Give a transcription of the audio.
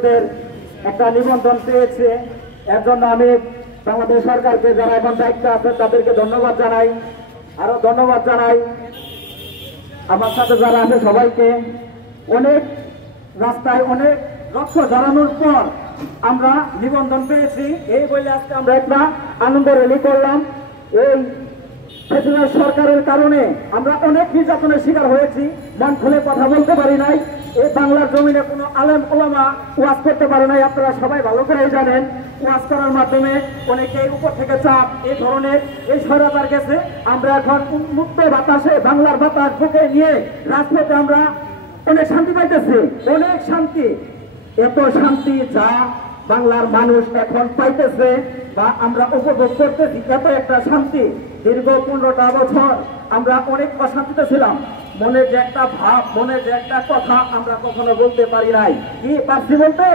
মুক্তিযুদ্ধের একটা নিবন্ধন পেয়েছে। এর জন্য আমি বাংলাদেশ সরকারকে যারা এখন দায়িত্ব আছে তাদেরকে ধন্যবাদ জানাই, আরো ধন্যবাদ জানাই আমার সাথে যারা আছে সবাইকে। অনেক রাস্তায় অনেক রক্ত ঝরানোর পর আমরা নিবন্ধন পেয়েছি, এই বলে আজকে আমরা একটা আনন্দ র্যালি করলাম। এই ফ্যাসিবাদ সরকারের কারণে আমরা অনেক নির্যাতনের শিকার হয়েছি, মন খুলে কথা বলতে পারি নাই। এই বাংলার জমিনে কোনো আলেম ওলামা ওয়াজ করতে পারে নাই, আপনারা সবাই ভালো করেই জানেন। ওয়াজ করার মাধ্যমে অনেকেই উপর থেকে চাপ এই ধরনের এই স্বৈরাচার গেছে। আমরা এখন মুক্ত বাতাসে বাংলার বাতাস বুকে নিয়ে রাজপথে আমরা অনেক শান্তি পাইতেছি, অনেক শান্তি, এত শান্তি যা বাংলার মানুষ এখন পাইতেছে বা আমরা উপভোগ করতেছি। এত একটা শান্তি দীর্ঘ 15টা বছর আমরা অনেক অশান্তিতে ছিলাম। মনে যে একটা ভাব, মনে যে একটা কথা আমরা কখনো বলতে পারি নাই। কি পারছি বলতে?